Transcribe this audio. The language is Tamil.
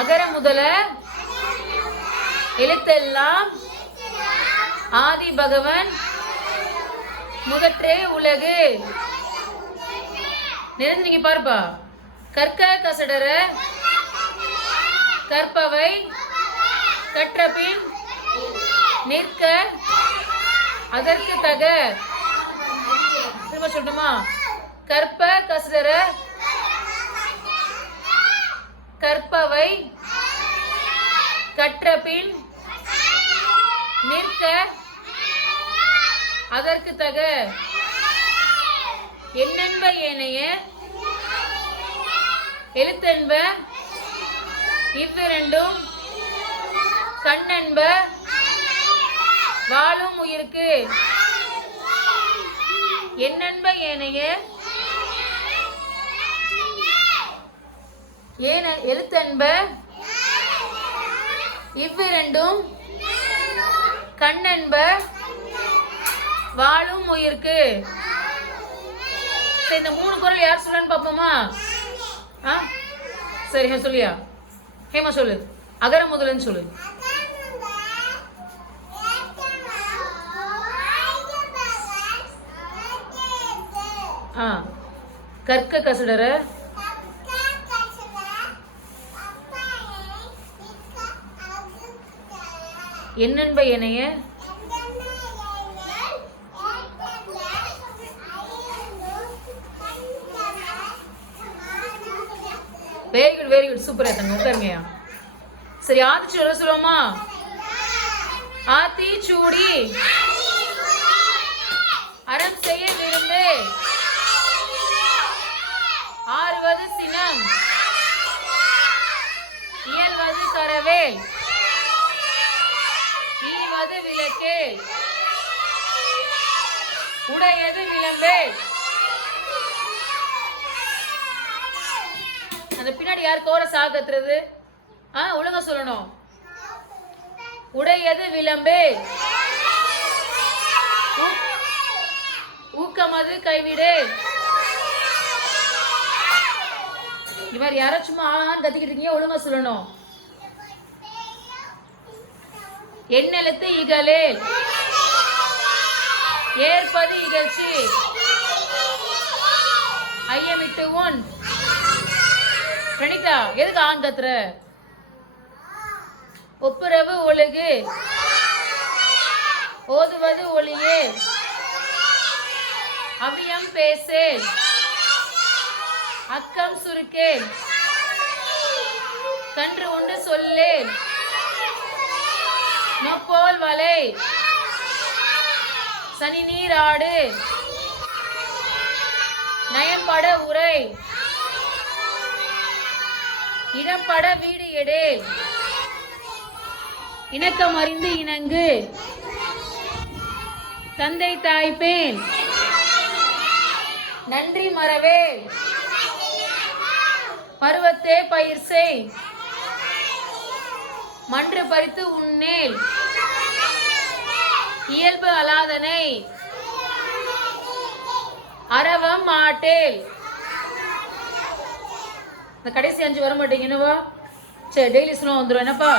அகர முதல எழுத்தெல்லாம் ஆதி பகவன் முதற்றே உலகு. நிரஞ்சனிக்கு பாருப்பா. கற்க கசடர கற்பவை கற்றபின் நிற்க அதற்கு தக. திரும்ப சொல்லணுமா? கற்ப கசடர கற்பவை கற்றபின் நிற்க அதற்கு தக. எண்ணென்ப ஏனைய எழுத்தென்ப இவ்விரண்டும் கண்ணென்ப வாழும் உயிருக்கு. எண்ணென்ப ஏனைய எழுத்தென்ப இவ்விரண்டும் கண்ணென்ப வாழும் உயிருக்கு. இந்த 3 குறள் யார் சொல்லன்னு பாப்போமா? சரி சொல்லியா? ஹேமா சொல்லு. அகர முதலன்னு சொல்லு. கற்க கசடர எண்ணென்ப ஏனைய வெரி குட் சூப்பர். ஏத்தங்க உட்காருங்கயா. சரி ஆத்திச்சூடி சொல்லுவோமா? ஆத்திச்சூடி அறம் செய்ய விரும்பு ஆறுவது சினம் இயல்வது கரவே ஈவது விளக்கே உடையது விளம்பே. அந்த பின்னாடி யார் கோரஸ் ஆகத்துறது? ஒழுங்கா சொல்லணும். உடையது விளம்பே ஊக்கமது கைவிடு. இவர் யாரும் சும்மா ஆளான்னு கத்திக்கிட்டு இருக்கீங்க, ஒழுங்கா சொல்லணும். எண்ணெழுத்து இகழே ஏற்பது இகழ்ச்சி ஐயமிட்டு உன். பிரணிதா எதுக்கு ஆண் கத்துற? ஒப்புரவு ஒழுகு ஓதுவது ஒளியே அவியம் பேசே அக்கம் சுருக்கே கன்று உண்டு சொல்லே நொப்போல் வலை சனி நீராடு நயம்பட உரை இடம்பட வீடு எடே இணக்கம் அறிந்து இணங்கு தந்தை தாய்ப்பேன் நன்றி மறவே பருவத்தே பயிர் செய் மன்று பறித்து உண்ணேல் இயல்பு அலாதனை அரவம் மாட்டேல். இந்த கடைசி 5 வர மாட்டீங்க என்னவா? சரி டெய்லி ஸ்லோ வந்துடும் என்னப்பா?